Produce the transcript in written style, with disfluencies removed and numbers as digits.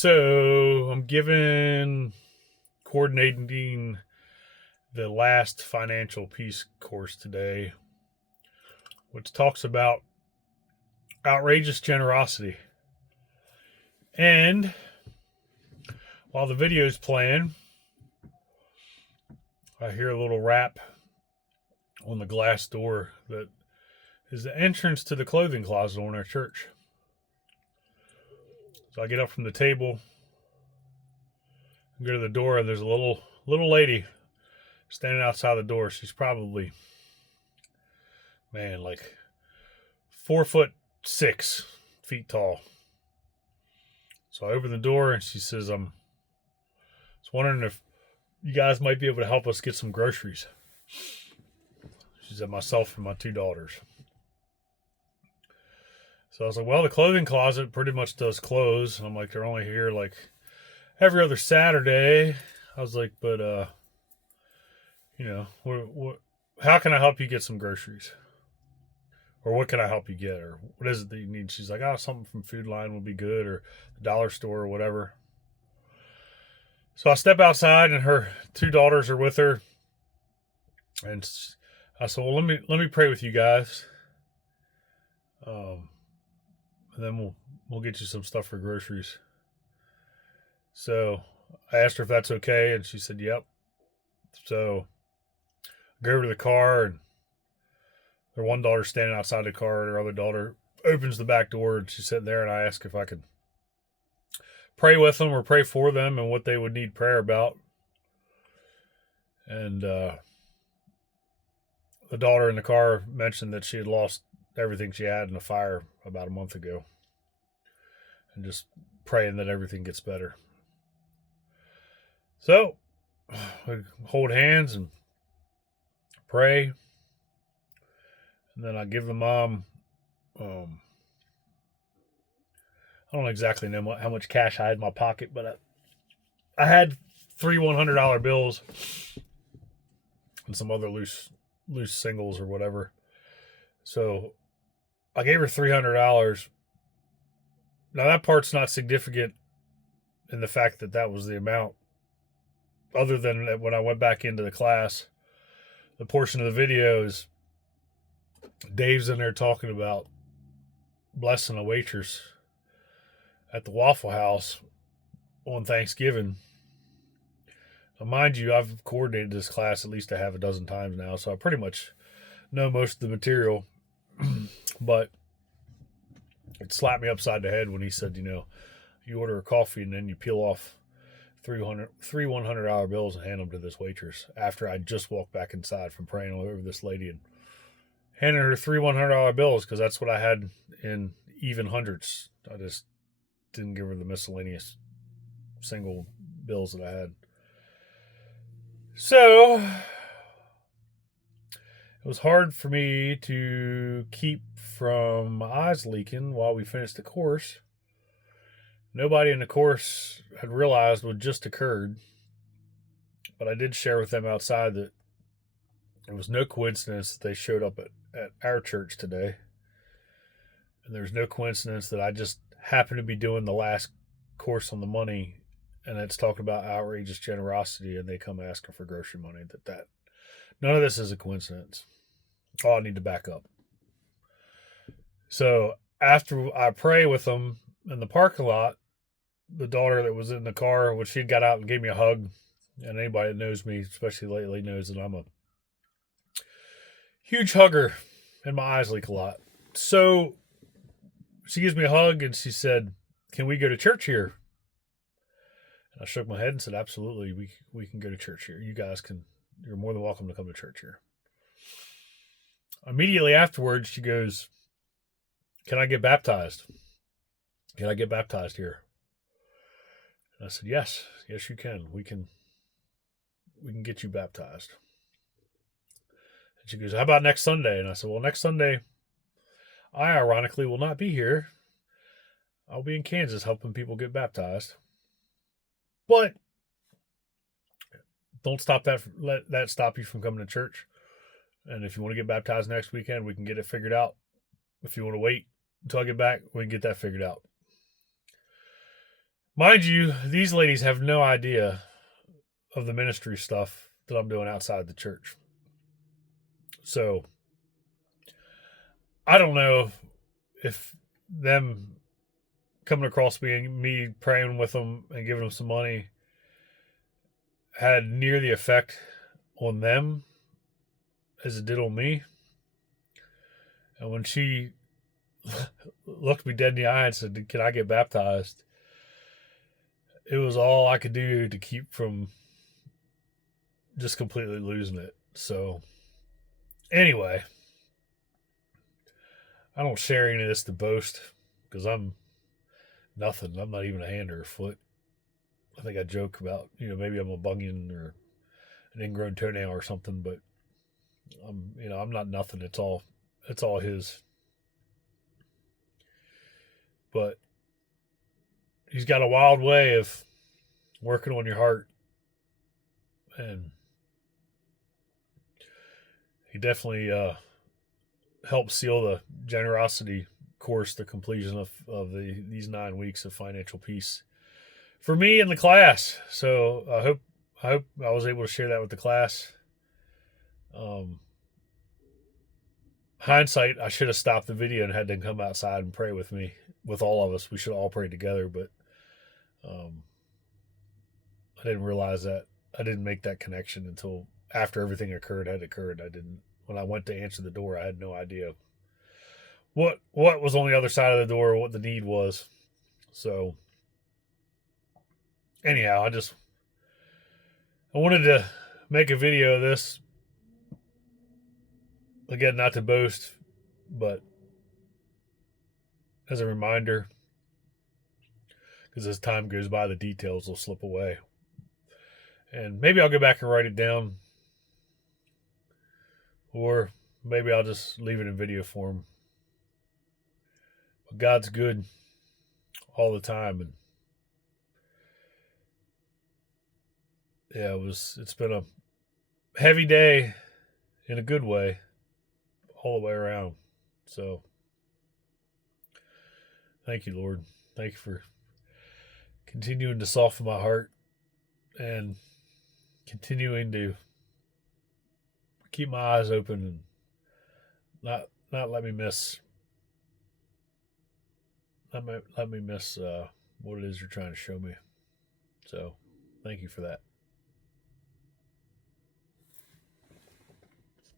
So I'm coordinating the last financial peace course today, which talks about outrageous generosity. And while the video is playing, I hear a little rap on the glass door that is the entrance to the clothing closet on our church. So I get up from the table, go to the door, and there's a little lady standing outside the door. She's probably, like 4'6" tall. So I open the door and she says, "I'm just wondering if you guys might be able to help us get some groceries." She said, "Myself and my two daughters." So I was like, "Well, the clothing closet pretty much does close." And I'm like, "They're only here like every other Saturday." I was like, "But how can I help you get some groceries? Or what can I help you get? Or what is it that you need?" She's like, "Oh, something from Food Line would be good, or the dollar store or whatever." So I step outside and her two daughters are with her. And I said, "Well, let me pray with you guys. And then we'll get you some stuff for groceries." So I asked her if that's okay, and she said, "Yep." So I go over to the car, and their one daughter standing outside the car, and her other daughter opens the back door, and she's sitting there, and I asked if I could pray with them or pray for them and what they would need prayer about. And the daughter in the car mentioned that she had lost everything she had in a fire about a month ago, and just praying that everything gets better. So we hold hands and pray, and then I give the mom, I don't exactly know how much cash I had in my pocket, but I had three $100 bills and some other loose singles or whatever. So I gave her $300. Now that part's not significant in the fact that that was the amount, other than that when I went back into the class, the portion of the video is Dave's in there talking about blessing a waitress at the Waffle House on Thanksgiving. Now, mind you, I've coordinated this class at least a half a dozen times now, so I pretty much know most of the material. But it slapped me upside the head when he said, you order a coffee and then you peel off three $100 bills and hand them to this waitress, after I just walked back inside from praying over this lady and handed her three $100 bills, because that's what I had in even hundreds. I just didn't give her the miscellaneous single bills that I had. So it was hard for me to keep from my eyes leaking while we finished the course. Nobody in the course had realized what just occurred, but I did share with them outside that it was no coincidence that they showed up at our church today. And there's no coincidence that I just happened to be doing the last course on the money, and it's talking about outrageous generosity, and they come asking for grocery money. That none of this is a coincidence. Oh, I need to back up. So after I pray with them in the parking lot, the daughter that was in the car, when she got out and gave me a hug, and anybody that knows me, especially lately, knows that I'm a huge hugger and my eyes leak a lot. So she gives me a hug and she said, "Can we go to church here?" And I shook my head and said, "Absolutely, we can go to church here. You guys can, you're more than welcome to come to church here." Immediately afterwards, she goes, "Can I get baptized? Can I get baptized here?" And I said, yes, you can. We can get you baptized. And she goes, "How about next Sunday?" And I said, "Well, next Sunday, I ironically will not be here. I'll be in Kansas helping people get baptized. But don't let that stop you from coming to church. And if you want to get baptized next weekend, we can get it figured out. If you want to wait until I get back, we can get that figured out." Mind you, these ladies have no idea of the ministry stuff that I'm doing outside the church. So I don't know if them coming across me and me praying with them and giving them some money had near the effect on them as it did on me. And when she looked me dead in the eye and said, "Can I get baptized?" It was all I could do to keep from just completely losing it. So, anyway, I don't share any of this to boast because I'm nothing. I'm not even a hand or a foot. I think I joke about, maybe I'm a bunion or an ingrown toenail or something, but I'm not nothing. It's all his. But he's got a wild way of working on your heart, and he definitely helped seal the generosity course, the completion of these 9 weeks of financial peace for me and the class. So I hope I was able to share that with the class. Hindsight, I should have stopped the video and had them come outside and pray with me, with all of us. We should all pray together, but I didn't realize that. I didn't make that connection until after everything had occurred. I didn't. When I went to answer the door, I had no idea what was on the other side of the door, what the need was. So anyhow, I wanted to make a video of this. Again, not to boast, but as a reminder, because as time goes by, the details will slip away. And maybe I'll go back and write it down, or maybe I'll just leave it in video form. But God's good all the time, and yeah, it's been a heavy day in a good way all the way around. So thank you, Lord. Thank you for continuing to soften my heart and continuing to keep my eyes open and not let me miss let me miss what it is you're trying to show me. So thank you for that.